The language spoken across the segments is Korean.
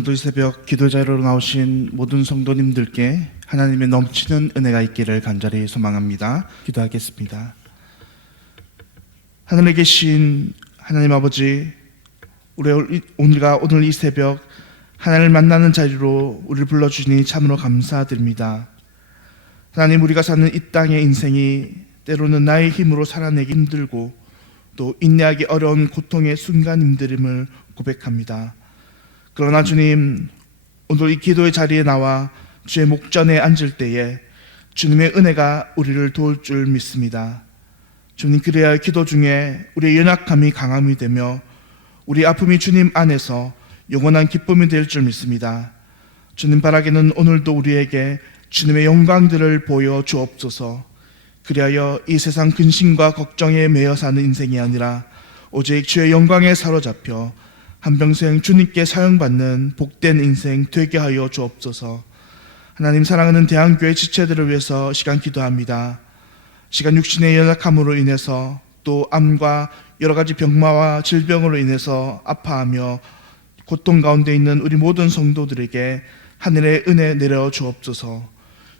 오늘도 이 새벽 기도 자리로 나오신 모든 성도님들께 하나님의 넘치는 은혜가 있기를 간절히 소망합니다. 기도하겠습니다. 하늘에 계신 하나님 아버지, 오늘 이 새벽 하나님을 만나는 자리로 우리를 불러주시니 참으로 감사드립니다. 하나님, 우리가 사는 이 땅의 인생이 때로는 나의 힘으로 살아내기 힘들고 또 인내하기 어려운 고통의 순간임들임을 고백합니다. 그러나 주님, 오늘 이 기도의 자리에 나와 주의 목전에 앉을 때에 주님의 은혜가 우리를 도울 줄 믿습니다. 주님, 그래야 기도 중에 우리의 연약함이 강함이 되며 우리 아픔이 주님 안에서 영원한 기쁨이 될 줄 믿습니다. 주님, 바라기는 오늘도 우리에게 주님의 영광들을 보여 주옵소서. 그리하여 이 세상 근심과 걱정에 매여 사는 인생이 아니라 오직 주의 영광에 사로잡혀 한평생 주님께 사용받는 복된 인생 되게 하여 주옵소서. 하나님, 사랑하는 대한교회 지체들을 위해서 시간 기도합니다. 시간 육신의 연약함으로 인해서 또 암과 여러 가지 병마와 질병으로 인해서 아파하며 고통 가운데 있는 우리 모든 성도들에게 하늘의 은혜 내려 주옵소서.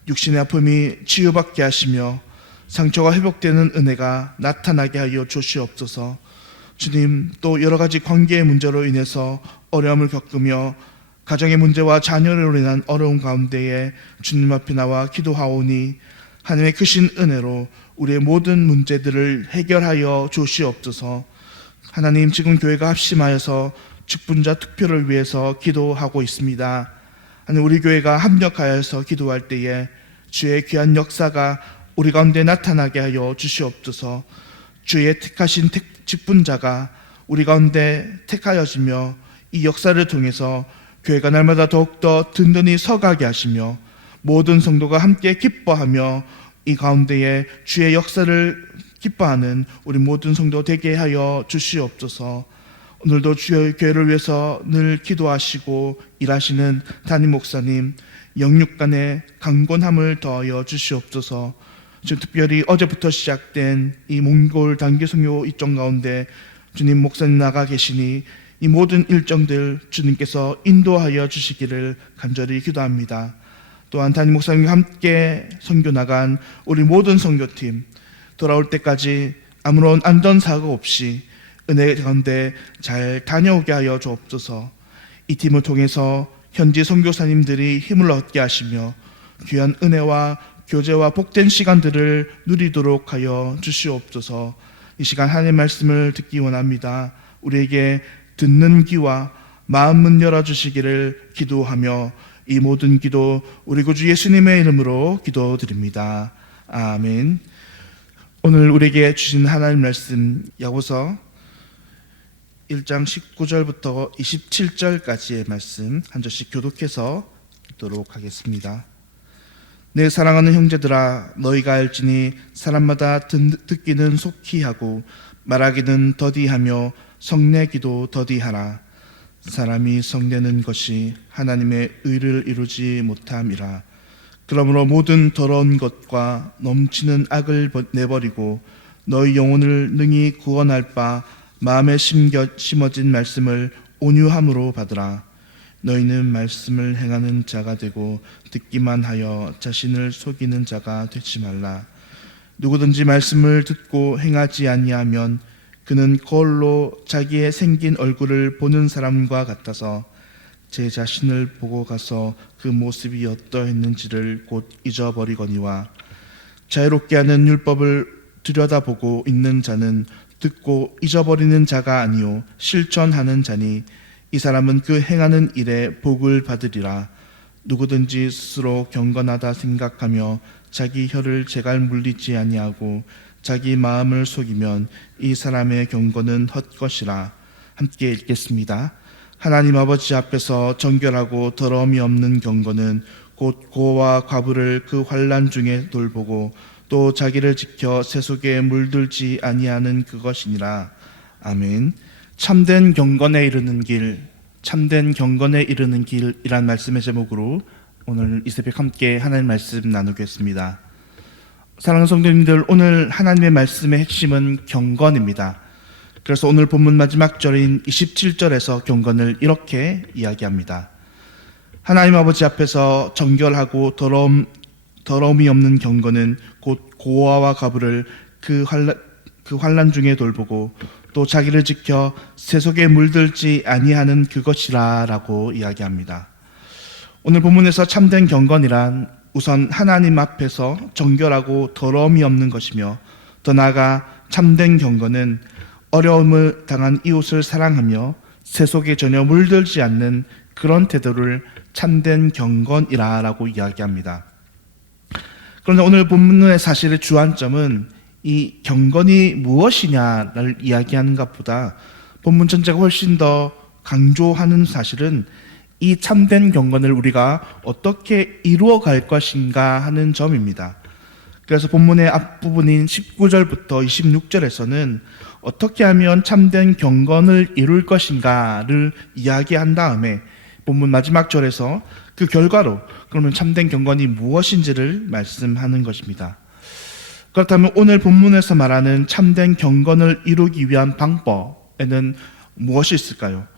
육신의 아픔이 치유받게 하시며 상처가 회복되는 은혜가 나타나게 하여 주시옵소서. 주님, 또 여러 가지 관계의 문제로 인해서 어려움을 겪으며 가정의 문제와 자녀로 인한 어려움 가운데에 주님 앞에 나와 기도하오니 하나님의 크신 은혜로 우리의 모든 문제들을 해결하여 주시옵소서. 하나님, 지금 교회가 합심하여서 직분자 투표를 위해서 기도하고 있습니다. 하나님, 우리 교회가 합력하여서 기도할 때에 주의 귀한 역사가 우리 가운데 나타나게 하여 주시옵소서. 주의 택하신 직분자가 우리 가운데 택하여지며 이 역사를 통해서 교회가 날마다 더욱더 든든히 서가게 하시며 모든 성도가 함께 기뻐하며 이 가운데에 주의 역사를 기뻐하는 우리 모든 성도 되게 하여 주시옵소서. 오늘도 주의 교회를 위해서 늘 기도하시고 일하시는 담임 목사님 영육간의 강건함을 더하여 주시옵소서. 지금 특별히 어제부터 시작된 이 몽골 단기 선교 일정 가운데 주님 목사님 나가 계시니 이 모든 일정들 주님께서 인도하여 주시기를 간절히 기도합니다. 또한 담임 목사님과 함께 선교 나간 우리 모든 선교팀 돌아올 때까지 아무런 안전사고 없이 은혜 가운데 잘 다녀오게 하여 주옵소서. 이 팀을 통해서 현지 선교사님들이 힘을 얻게 하시며 귀한 은혜와 교제와 복된 시간들을 누리도록 하여 주시옵소서. 이 시간 하나님의 말씀을 듣기 원합니다. 우리에게 듣는 귀와 마음 문 열어주시기를 기도하며 이 모든 기도 우리 구주 예수님의 이름으로 기도드립니다. 아멘. 오늘 우리에게 주신 하나님 말씀 야고보서 1장 19절부터 27절까지의 말씀 한 절씩 교독해서 읽도록 하겠습니다. 내 사랑하는 형제들아, 너희가 알지니 사람마다 듣기는 속히 하고 말하기는 더디하며 성내기도 더디하라. 사람이 성내는 것이 하나님의 의를 이루지 못함이라. 그러므로 모든 더러운 것과 넘치는 악을 내버리고 너희 영혼을 능히 구원할 바 마음에 심어진 말씀을 온유함으로 받으라. 너희는 말씀을 행하는 자가 되고 듣기만 하여 자신을 속이는 자가 되지 말라. 누구든지 말씀을 듣고 행하지 아니하면 그는 거울로 자기의 생긴 얼굴을 보는 사람과 같아서 제 자신을 보고 가서 그 모습이 어떠했는지를 곧 잊어버리거니와 자유롭게 하는 율법을 들여다보고 있는 자는 듣고 잊어버리는 자가 아니요 실천하는 자니 이 사람은 그 행하는 일에 복을 받으리라. 누구든지 스스로 경건하다 생각하며 자기 혀를 제갈 물리지 아니하고 자기 마음을 속이면 이 사람의 경건은 헛것이라. 함께 읽겠습니다. 하나님 아버지 앞에서 정결하고 더러움이 없는 경건은 곧 고와 과부를 그 환난 중에 돌보고 또 자기를 지켜 세속에 물들지 아니하는 그것이니라. 아멘. 참된 경건에 이르는 길, 참된 경건에 이르는 길이란 말씀의 제목으로 오늘 이 새벽 함께 하나님의 말씀 나누겠습니다. 사랑하는 성도님들, 오늘 하나님의 말씀의 핵심은 경건입니다. 그래서 오늘 본문 마지막 절인 27절에서 경건을 이렇게 이야기합니다. 하나님 아버지 앞에서 정결하고 더러움이 없는 경건은 곧 고아와 가부를 그 환난 중에 돌보고 또 자기를 지켜 세속에 물들지 아니하는 그것이라라고 이야기합니다. 오늘 본문에서 참된 경건이란 우선 하나님 앞에서 정결하고 더러움이 없는 것이며, 더 나아가 참된 경건은 어려움을 당한 이웃을 사랑하며 세속에 전혀 물들지 않는 그런 태도를 참된 경건이라고 이야기합니다. 그런데 오늘 본문의 사실의 주안점은 이 경건이 무엇이냐를 이야기하는 것보다 본문 전체가 훨씬 더 강조하는 사실은 이 참된 경건을 우리가 어떻게 이루어갈 것인가 하는 점입니다. 그래서 본문의 앞부분인 19절부터 26절에서는 어떻게 하면 참된 경건을 이룰 것인가를 이야기한 다음에 본문 마지막 절에서 그 결과로 그러면 참된 경건이 무엇인지를 말씀하는 것입니다. 그렇다면 오늘 본문에서 말하는 참된 경건을 이루기 위한 방법에는 무엇이 있을까요?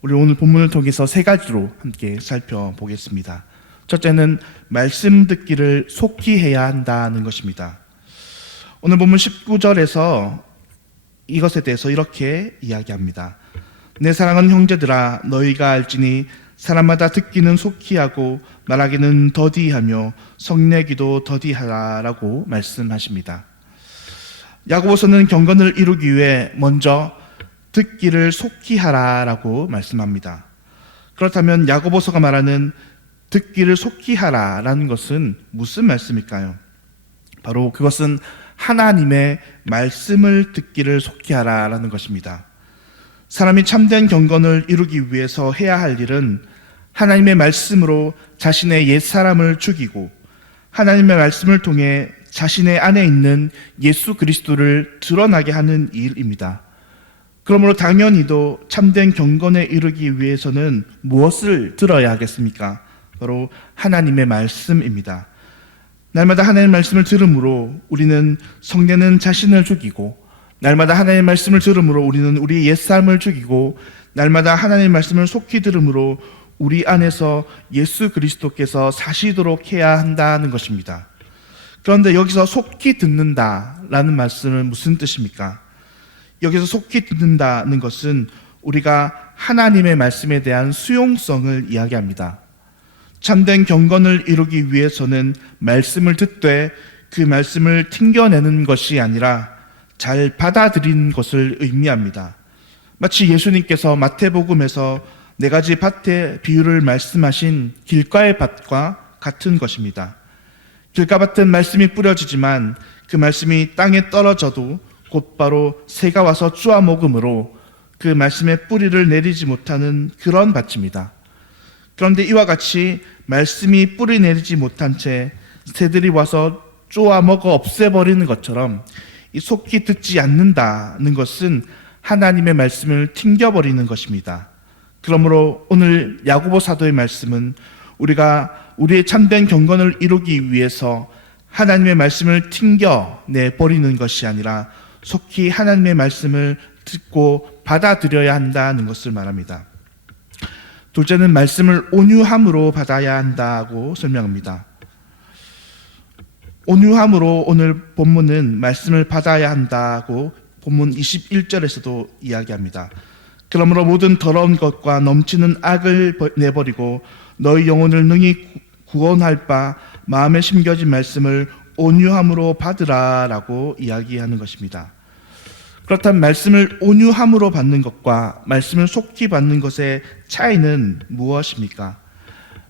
우리 오늘 본문을 통해서 세 가지로 함께 살펴보겠습니다. 첫째는 말씀 듣기를 속히 해야 한다는 것입니다. 오늘 본문 19절에서 이것에 대해서 이렇게 이야기합니다. 내 사랑하는 형제들아, 너희가 알지니 사람마다 듣기는 속히 하고 말하기는 더디하며 성내기도 더디하라라고 말씀하십니다. 야고보서는 경건을 이루기 위해 먼저 듣기를 속히 하라라고 말씀합니다. 그렇다면 야고보서가 말하는 듣기를 속히 하라라는 것은 무슨 말씀일까요? 바로 그것은 하나님의 말씀을 듣기를 속히 하라라는 것입니다. 사람이 참된 경건을 이루기 위해서 해야 할 일은 하나님의 말씀으로 자신의 옛사람을 죽이고 하나님의 말씀을 통해 자신의 안에 있는 예수 그리스도를 드러나게 하는 일입니다. 그러므로 당연히도 참된 경건에 이르기 위해서는 무엇을 들어야 하겠습니까? 바로 하나님의 말씀입니다. 날마다 하나님의 말씀을 들음으로 우리는 성내는 자신을 죽이고, 날마다 하나님의 말씀을 들음으로 우리는 우리의 옛사람을 죽이고, 날마다 하나님의 말씀을 속히 들음으로 우리 안에서 예수 그리스도께서 사시도록 해야 한다는 것입니다. 그런데 여기서 속히 듣는다라는 말씀은 무슨 뜻입니까? 여기서 속히 듣는다는 것은 우리가 하나님의 말씀에 대한 수용성을 이야기합니다. 참된 경건을 이루기 위해서는 말씀을 듣되 그 말씀을 튕겨내는 것이 아니라 잘 받아들인 것을 의미합니다. 마치 예수님께서 마태복음에서 네 가지 밭의 비유를 말씀하신 길가의 밭과 같은 것입니다. 길가밭은 말씀이 뿌려지지만 그 말씀이 땅에 떨어져도 곧바로 새가 와서 쪼아 먹음으로 그 말씀의 뿌리를 내리지 못하는 그런 밭입니다. 그런데 이와 같이 말씀이 뿌리 내리지 못한 채 새들이 와서 쪼아 먹어 없애버리는 것처럼 이 속히 듣지 않는다는 것은 하나님의 말씀을 튕겨버리는 것입니다. 그러므로 오늘 야고보 사도의 말씀은 우리가 우리의 참된 경건을 이루기 위해서 하나님의 말씀을 튕겨내버리는 것이 아니라 속히 하나님의 말씀을 듣고 받아들여야 한다는 것을 말합니다. 둘째는 말씀을 온유함으로 받아야 한다고 설명합니다. 온유함으로 오늘 본문은 말씀을 받아야 한다고 본문 21절에서도 이야기합니다. 그러므로 모든 더러운 것과 넘치는 악을 내버리고 너희 영혼을 능히 구원할 바 마음에 심겨진 말씀을 온유함으로 받으라라고 이야기하는 것입니다. 그렇다면 말씀을 온유함으로 받는 것과 말씀을 속히 받는 것의 차이는 무엇입니까?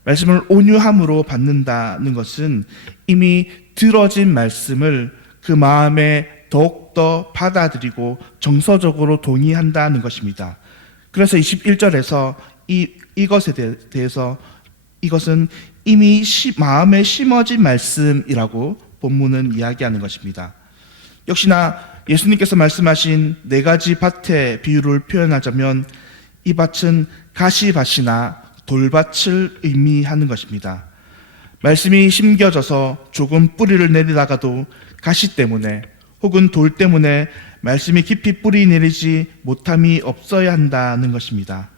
말씀을 온유함으로 받는다는 것은 이미 들어진 말씀을 그 마음에 더욱더 받아들이고 정서적으로 동의한다는 것입니다. 그래서 21절에서 이것에 대해서 이것은 이미 마음에 심어진 말씀이라고 본문은 이야기하는 것입니다. 역시나 예수님께서 말씀하신 네 가지 밭의 비유를 표현하자면 이 밭은 가시밭이나 돌밭을 의미하는 것입니다. 말씀이 심겨져서 조금 뿌리를 내리다가도 가시 때문에 혹은 돌 때문에 말씀이 깊이 뿌리 내리지 못함이 없어야 한다는 것입니다.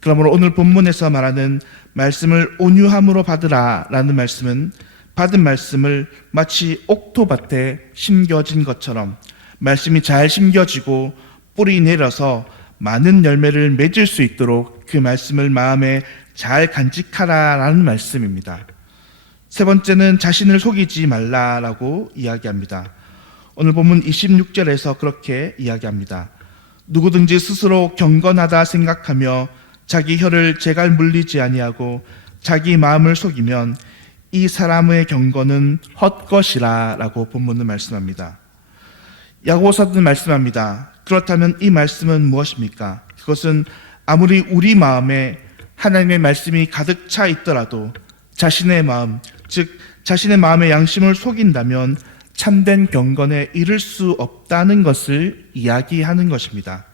그러므로 오늘 본문에서 말하는 말씀을 온유함으로 받으라라는 말씀은 받은 말씀을 마치 옥토밭에 심겨진 것처럼 말씀이 잘 심겨지고 뿌리 내려서 많은 열매를 맺을 수 있도록 그 말씀을 마음에 잘 간직하라라는 말씀입니다. 세 번째는 자신을 속이지 말라라고 이야기합니다. 오늘 본문 26절에서 그렇게 이야기합니다. 누구든지 스스로 경건하다 생각하며 자기 혀를 제갈 물리지 아니하고 자기 마음을 속이면 이 사람의 경건은 헛것이라 라고 본문은 말씀합니다. 야고보서는 말씀합니다. 그렇다면 이 말씀은 무엇입니까? 그것은 아무리 우리 마음에 하나님의 말씀이 가득 차 있더라도 자신의 마음, 즉 자신의 마음의 양심을 속인다면 참된 경건에 이를 수 없다는 것을 이야기하는 것입니다.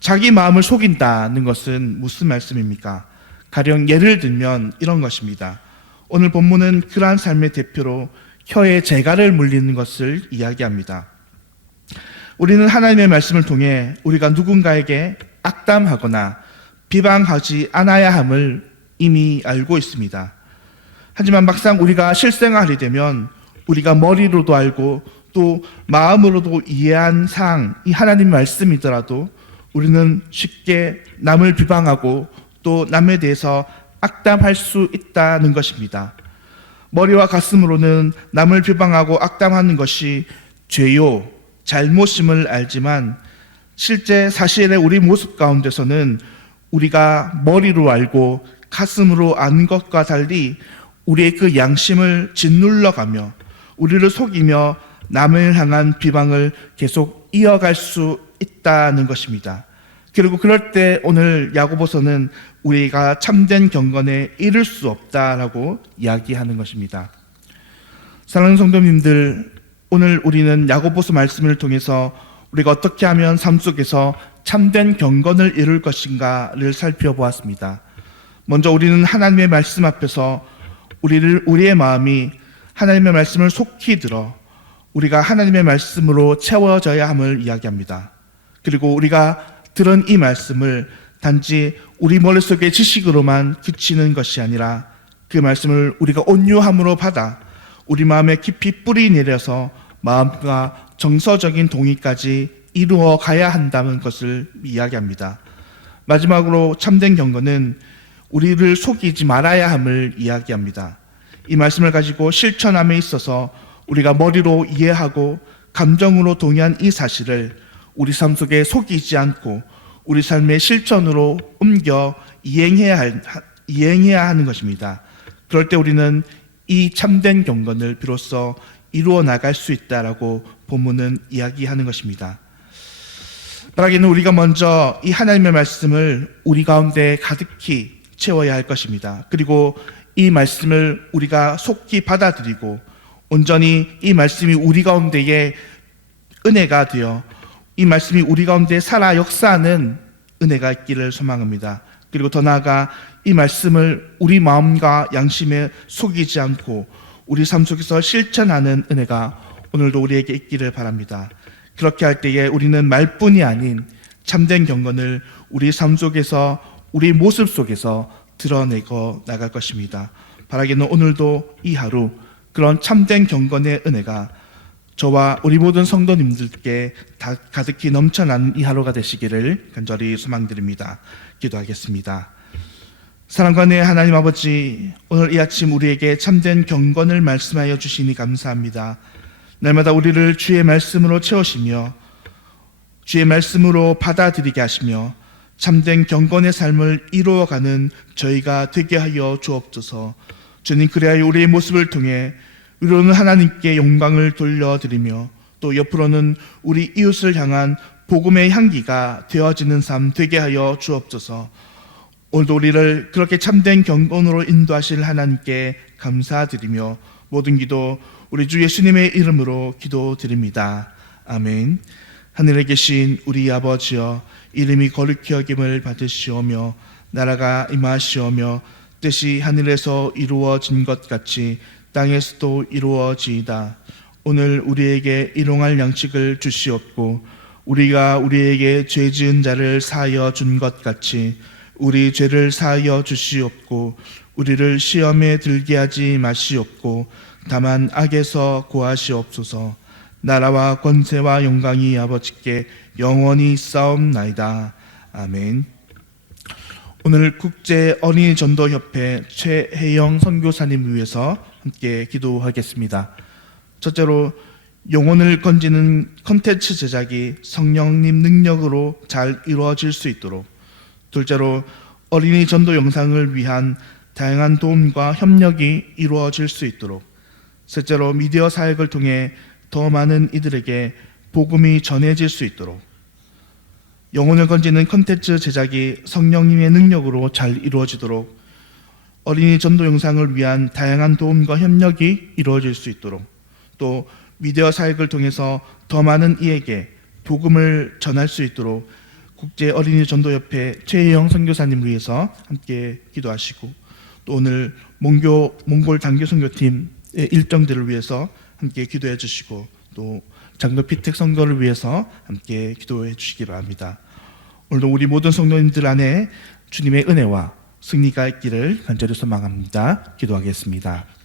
자기 마음을 속인다는 것은 무슨 말씀입니까? 가령 예를 들면 이런 것입니다. 오늘 본문은 그러한 삶의 대표로 혀에 재갈을 물리는 것을 이야기합니다. 우리는 하나님의 말씀을 통해 우리가 누군가에게 악담하거나 비방하지 않아야 함을 이미 알고 있습니다. 하지만 막상 우리가 실생활이 되면 우리가 머리로도 알고 또 마음으로도 이해한 사항, 이 하나님 말씀이더라도 우리는 쉽게 남을 비방하고 또 남에 대해서 악담할 수 있다는 것입니다. 머리와 가슴으로는 남을 비방하고 악담하는 것이 죄요, 잘못임을 알지만 실제 사실의 우리 모습 가운데서는 우리가 머리로 알고 가슴으로 아는 것과 달리 우리의 그 양심을 짓눌러가며 우리를 속이며 남을 향한 비방을 계속 이어갈 수 있다는 것입니다. 그리고 그럴 때 오늘 야고보서는 우리가 참된 경건에 이를 수 없다라고 이야기하는 것입니다. 사랑하는 성도님들, 오늘 우리는 야고보서 말씀을 통해서 우리가 어떻게 하면 삶 속에서 참된 경건을 이룰 것인가를 살펴보았습니다. 먼저 우리는 하나님의 말씀 앞에서 우리의 마음이 하나님의 말씀을 속히 들어 우리가 하나님의 말씀으로 채워져야 함을 이야기합니다. 그리고 우리가 들은 이 말씀을 단지 우리 머릿속의 지식으로만 그치는 것이 아니라 그 말씀을 우리가 온유함으로 받아 우리 마음에 깊이 뿌리 내려서 마음과 정서적인 동의까지 이루어 가야 한다는 것을 이야기합니다. 마지막으로 참된 경건은 우리를 속이지 말아야 함을 이야기합니다. 이 말씀을 가지고 실천함에 있어서 우리가 머리로 이해하고 감정으로 동의한 이 사실을 우리 삶 속에 속이지 않고 우리 삶의 실천으로 옮겨 이행해야 하는 것입니다. 그럴 때 우리는 이 참된 경건을 비로소 이루어 나갈 수 있다라고 본문은 이야기하는 것입니다. 바라기는 우리가 먼저 이 하나님의 말씀을 우리 가운데 가득히 채워야 할 것입니다. 그리고 이 말씀을 우리가 속히 받아들이고 온전히 이 말씀이 우리 가운데에 은혜가 되어 이 말씀이 우리 가운데 살아 역사하는 은혜가 있기를 소망합니다. 그리고 더 나아가 이 말씀을 우리 마음과 양심에 속이지 않고 우리 삶 속에서 실천하는 은혜가 오늘도 우리에게 있기를 바랍니다. 그렇게 할 때에 우리는 말뿐이 아닌 참된 경건을 우리 삶 속에서 우리 모습 속에서 드러내고 나갈 것입니다. 바라기는 오늘도 이 하루 그런 참된 경건의 은혜가 저와 우리 모든 성도님들께 다 가득히 넘쳐나는 이 하루가 되시기를 간절히 소망드립니다. 기도하겠습니다. 사랑과 은혜의 하나님 아버지, 오늘 이 아침 우리에게 참된 경건을 말씀하여 주시니 감사합니다. 날마다 우리를 주의 말씀으로 채우시며 주의 말씀으로 받아들이게 하시며 참된 경건의 삶을 이루어가는 저희가 되게 하여 주옵소서. 주님, 그래야 우리의 모습을 통해 위로는 하나님께 영광을 돌려드리며 또 옆으로는 우리 이웃을 향한 복음의 향기가 되어지는 삶 되게 하여 주옵소서. 오늘도 우리를 그렇게 참된 경건으로 인도하실 하나님께 감사드리며 모든 기도 우리 주 예수님의 이름으로 기도드립니다. 아멘. 하늘에 계신 우리 아버지여, 이름이 거룩히 여김을 받으시오며 나라가 임하시오며 뜻이 하늘에서 이루어진 것 같이 땅에서도 이루어지이다. 오늘 우리에게 일용할 양식을 주시옵고 우리가 우리에게 죄 지은 자를 사하여 준 것 같이 우리 죄를 사하여 주시옵고 우리를 시험에 들게 하지 마시옵고 다만 악에서 구하시옵소서. 나라와 권세와 영광이 아버지께 영원히 있사옵나이다. 아멘. 오늘 국제 어린이 전도 협회 최혜영 선교사님을 위해서 함께 기도하겠습니다. 첫째로 영혼을 건지는 컨텐츠 제작이 성령님 능력으로 잘 이루어질 수 있도록, 둘째로 어린이 전도 영상을 위한 다양한 도움과 협력이 이루어질 수 있도록, 셋째로 미디어 사역을 통해 더 많은 이들에게 복음이 전해질 수 있도록, 영혼을 건지는 컨텐츠 제작이 성령님의 능력으로 잘 이루어지도록, 어린이 전도 영상을 위한 다양한 도움과 협력이 이루어질 수 있도록, 또 미디어 사역을 통해서 더 많은 이에게 복음을 전할 수 있도록 국제 어린이 전도협회 최혜영 선교사님을 위해서 함께 기도하시고, 또 오늘 몽골 단교 선교팀의 일정들을 위해서 함께 기도해 주시고, 또 장로 피택 선거를 위해서 함께 기도해 주시기 바랍니다. 오늘도 우리 모든 성도님들 안에 주님의 은혜와 승리가 있기를 간절히 소망합니다. 기도하겠습니다.